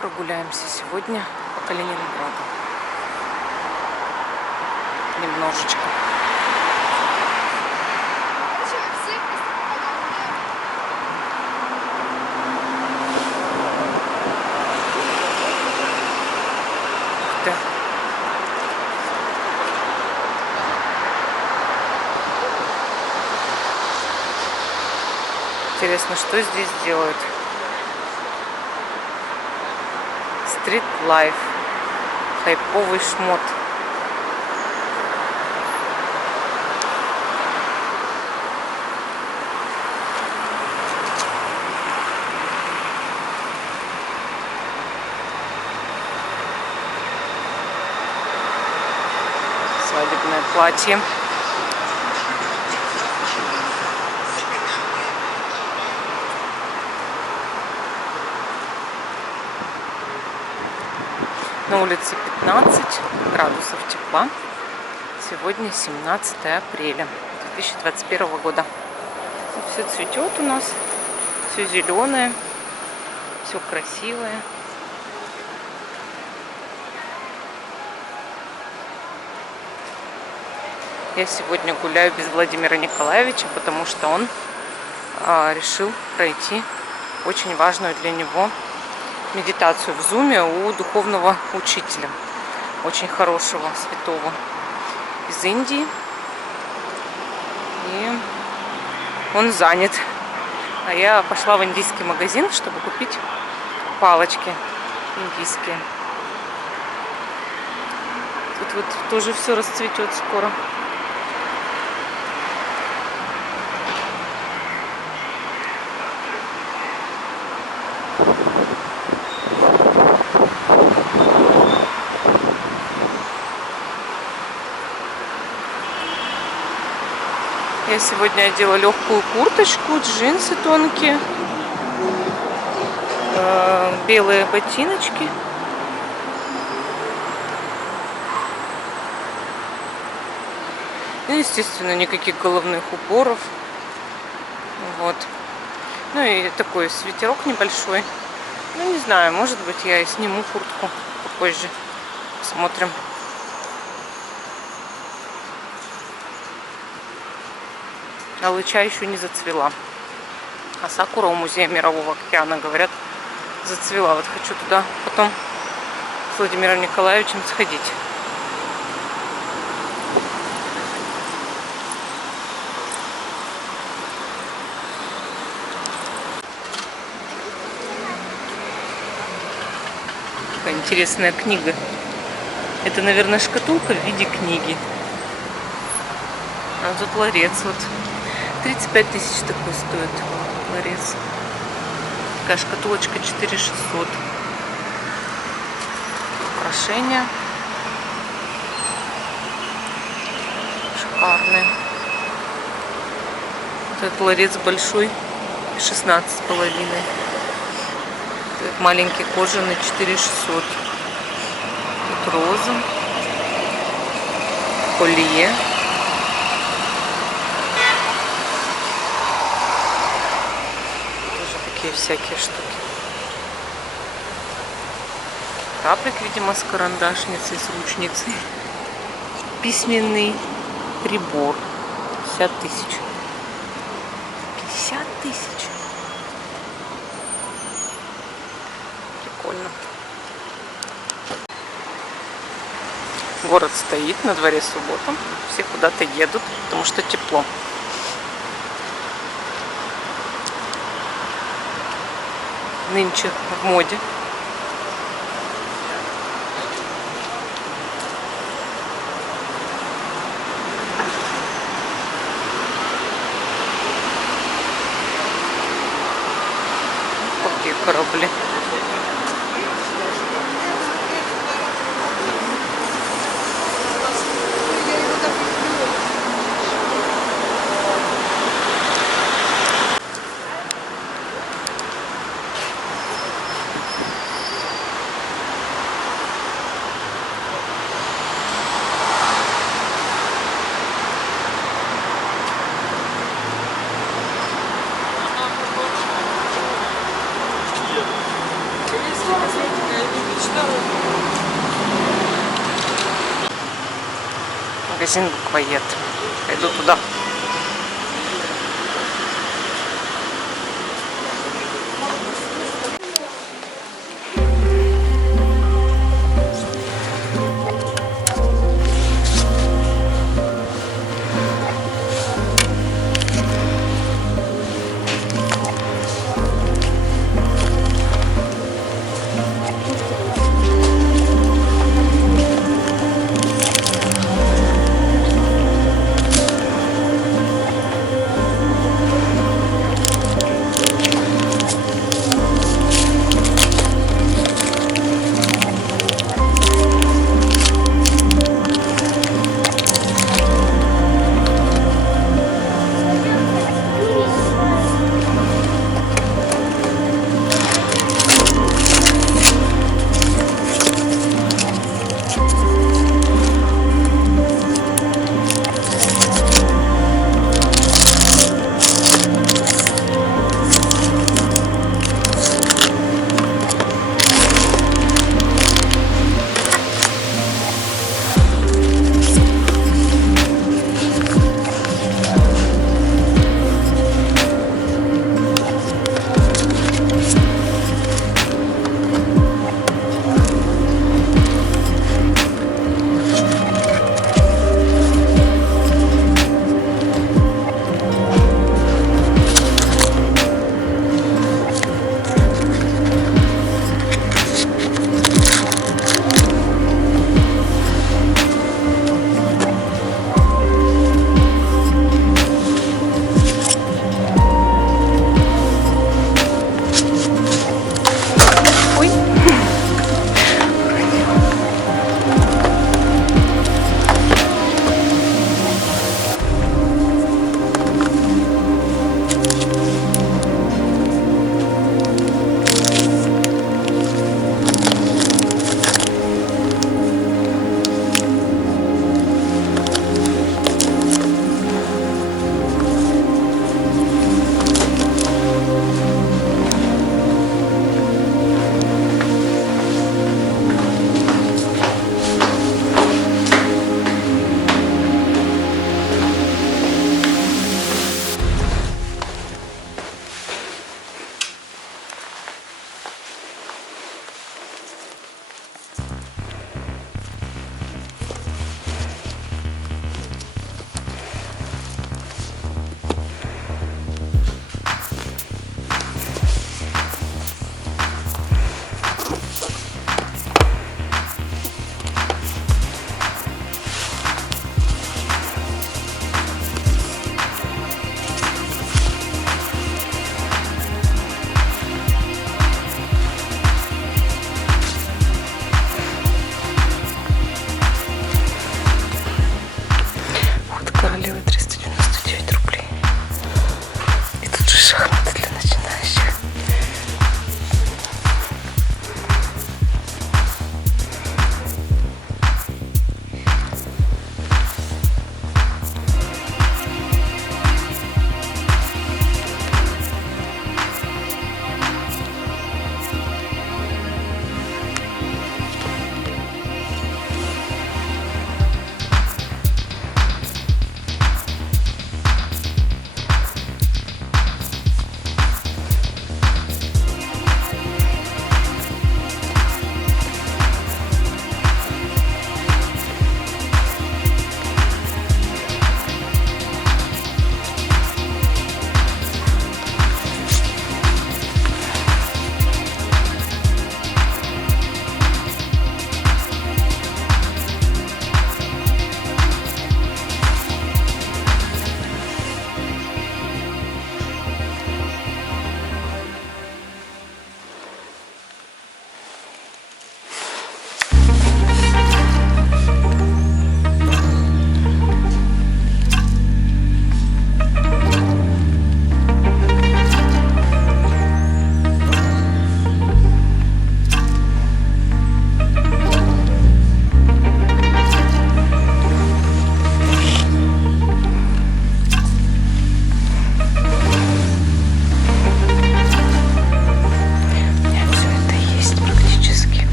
Прогуляемся сегодня по Калининграду. Немножечко. Да. Интересно, что здесь делают? Street Life. Хайповый шмот. Свадебное платье. На улице 15 градусов тепла. Сегодня 17 апреля 2021 года. Все цветет у нас, все зеленое, все красивое. Я сегодня гуляю без Владимира Николаевича, потому что он решил пройти очень важную для него медитацию в зуме у духовного учителя, очень хорошего, святого из Индии. И он занят. А я пошла в индийский магазин, чтобы купить палочки индийские. Тут вот тоже все расцветет скоро. Я сегодня одела легкую курточку, джинсы тонкие, белые ботиночки. И, естественно, никаких головных уборов. Вот. Ну и такой свитерок небольшой. Ну, не знаю, может быть, я и сниму куртку попозже. Посмотрим. Алыча еще не зацвела. А сакура у музея Мирового океана, говорят, зацвела. Вот хочу туда потом с Владимиром Николаевичем сходить. Какая интересная книга. Это, наверное, шкатулка в виде книги. А тут ларец вот. 35 тысяч такой стоит ларец. Такая шкатулочка 4600. Украшения. Шикарные. Вот этот ларец большой. 16,5. Этот маленький кожаный 4600. Тут роза. Колье. Всякие штуки. Каприк, видимо, с карандашницей, с ручницей. Письменный прибор. 50 тысяч. 50 тысяч. Прикольно. Город стоит, на дворе суббота. Все куда-то едут, потому что тепло. Нынче в моде. Какие корабли. Магазин Буквоед. Пойду туда.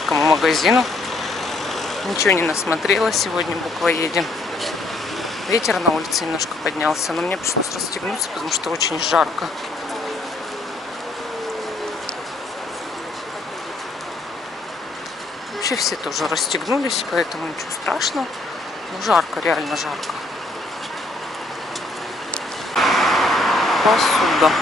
кондитерскому магазину. Ничего не насмотрела сегодня в буквоеде. Ветер на улице немножко поднялся, но мне пришлось расстегнуться, потому что очень жарко. Вообще все тоже расстегнулись, поэтому ничего страшного. Но жарко, реально жарко. Посуда.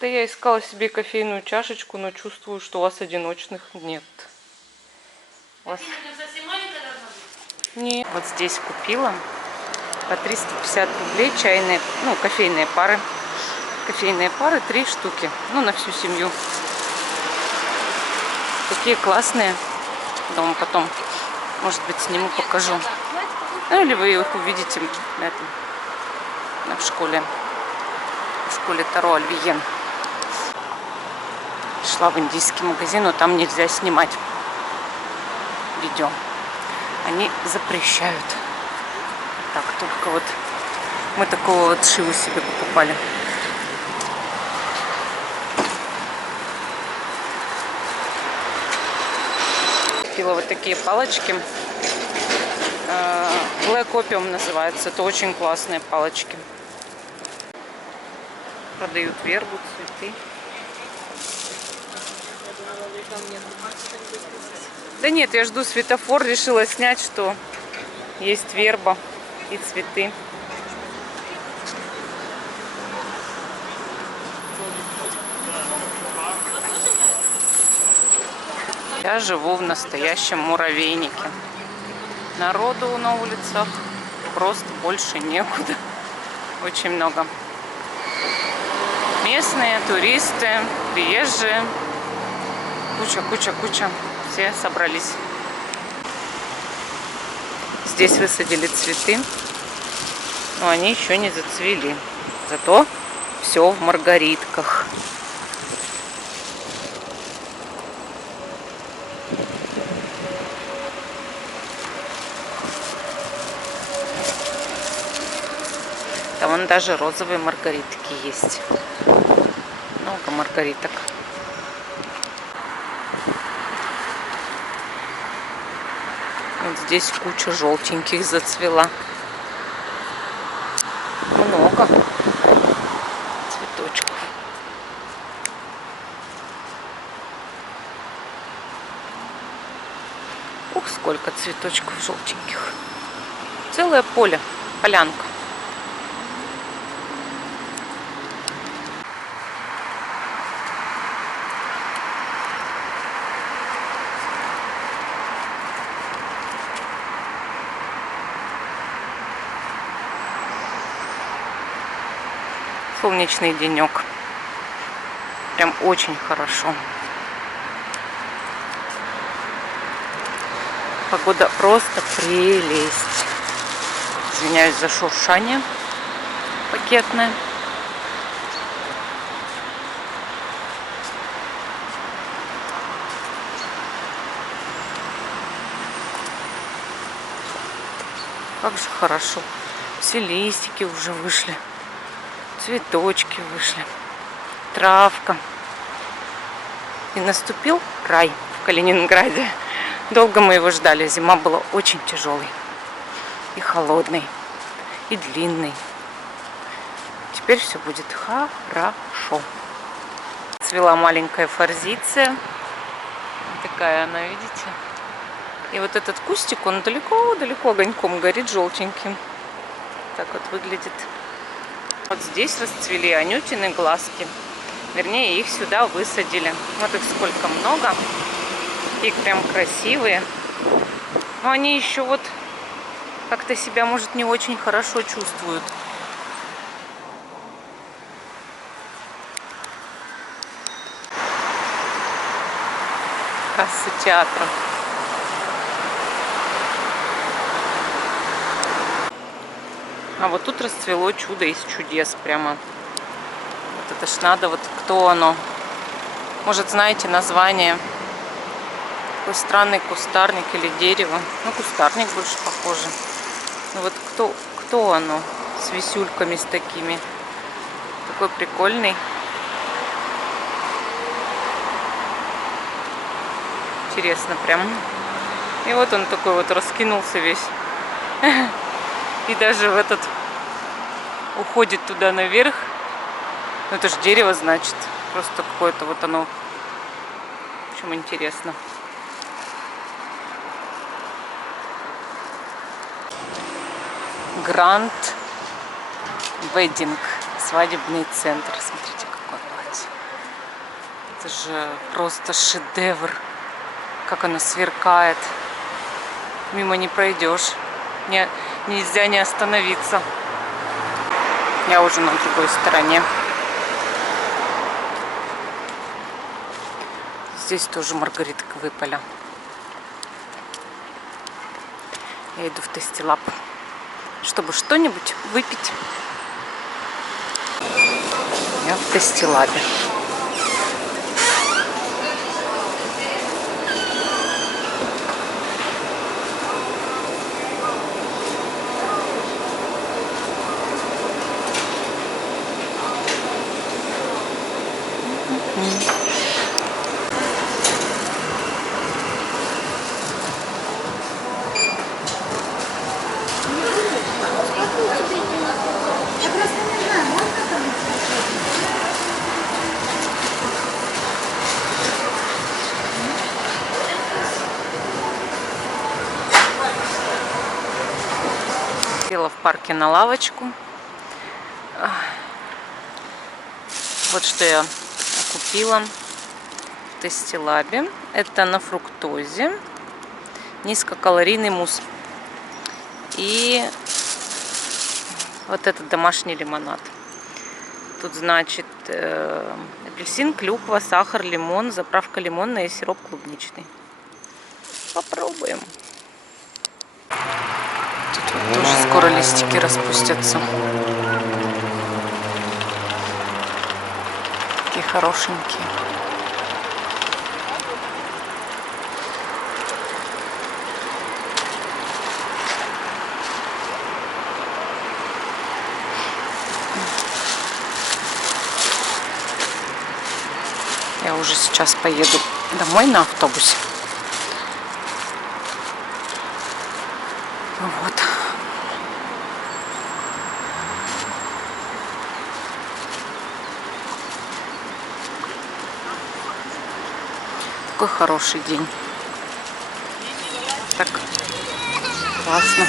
Да я искала себе кофейную чашечку, но чувствую, что у вас одиночных нет. У вас... Нет. Вот здесь купила по 350 рублей чайные, ну, кофейные пары. Кофейные пары 3 штуки, ну, на всю семью. Такие классные. Дома потом, может быть, сниму, покажу. Ну, или вы их увидите в школе. В школе Таро Альвиен. Шла в индийский магазин, но там нельзя снимать видео. Они запрещают. Так, только вот мы такого вот шиву себе покупали. Купила вот такие палочки. Black Opium называется. Это очень классные палочки. Продают вербу, цветы. Да нет, я жду светофор, решила снять, что есть верба и цветы. Я живу в настоящем муравейнике. Народу на улицах просто больше некуда. Очень много. Местные, туристы, приезжие. Куча. Все собрались. Здесь высадили цветы, но они еще не зацвели. Зато все в маргаритках. Там вон даже розовые маргаритки есть. Много маргариток. Вот здесь куча желтеньких зацвела. Много цветочков. Ух, сколько цветочков желтеньких. Целое поле, полянка. Солнечный денек. Прям очень хорошо. Погода просто прелесть. Извиняюсь за шуршание пакетное. Как же хорошо. Все листики уже вышли. Цветочки вышли. Травка. И наступил рай в Калининграде. Долго мы его ждали. Зима была очень тяжелой. И холодной. И длинной. Теперь все будет хорошо. Цвела маленькая форзиция. Такая она, видите? И вот этот кустик, он далеко-далеко огоньком горит, желтеньким. Так вот выглядит. Вот здесь расцвели анютины глазки. Вернее, их сюда высадили. Вот их сколько много. Их прям красивые. Но они еще вот как-то себя, может, не очень хорошо чувствуют. Касса театра. А вот тут расцвело чудо из чудес прямо. Вот это ж надо, вот кто оно. Может, знаете название? Такой странный кустарник или дерево. Ну, кустарник больше похоже. Ну вот кто оно? С висюльками с такими. Такой прикольный. Интересно прям. И вот он такой вот раскинулся весь. И даже в этот уходит туда наверх. Ну, это же дерево, значит. Просто какое-то вот оно. В общем, интересно. Гранд Веддинг. Свадебный центр. Смотрите, какое платье. Это же просто шедевр. Как оно сверкает. Мимо не пройдешь. Нельзя не остановиться. Я уже на другой стороне. Здесь тоже маргаритковые поля. Я иду в Тестилаб, чтобы что-нибудь выпить. Я в Тестилабе. Села в парке на лавочку. Вот что я купила в Тестилабе. Это на фруктозе. Низкокалорийный мусс. И вот этот домашний лимонад. Тут, значит, апельсин, клюква, сахар, лимон, заправка лимонная и сироп клубничный. Попробуем. Тут тоже скоро листики распустятся. Такие хорошенькие. Я уже сейчас поеду домой на автобусе. Вот. Такой хороший день. Так классно.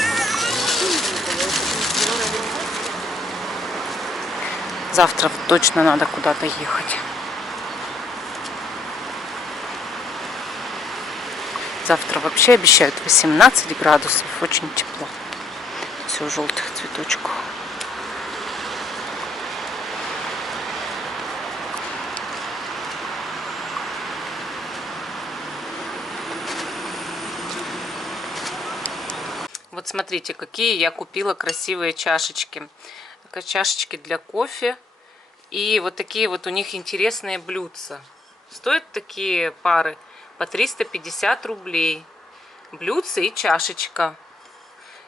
Завтра точно надо куда-то ехать. Завтра вообще обещают 18 градусов. Очень тепло. Все в желтых цветочках. Вот смотрите, какие я купила красивые чашечки. Чашечки для кофе. И вот такие вот у них интересные блюдца. Стоят такие пары по 350 рублей. Блюдце и чашечка.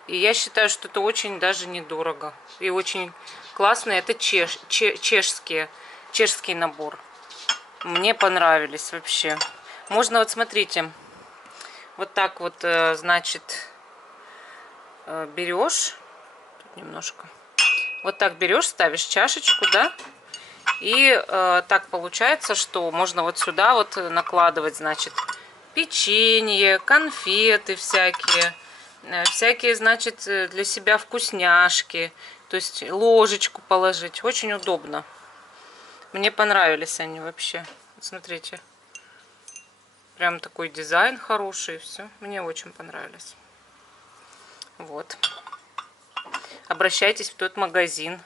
И я считаю, что это очень даже недорого. И очень классно. Это чешский набор. Мне понравились вообще. Можно вот смотрите. Вот так вот, значит, берешь. Тут немножко. Вот так берешь, ставишь чашечку, да? И так получается, что можно вот сюда вот накладывать, значит, печенье, конфеты всякие. Всякие, значит, для себя вкусняшки. То есть ложечку положить. Очень удобно. Мне понравились они вообще. Смотрите. Прям такой дизайн хороший. Все. Мне очень понравились. Вот. Обращайтесь в тот магазин.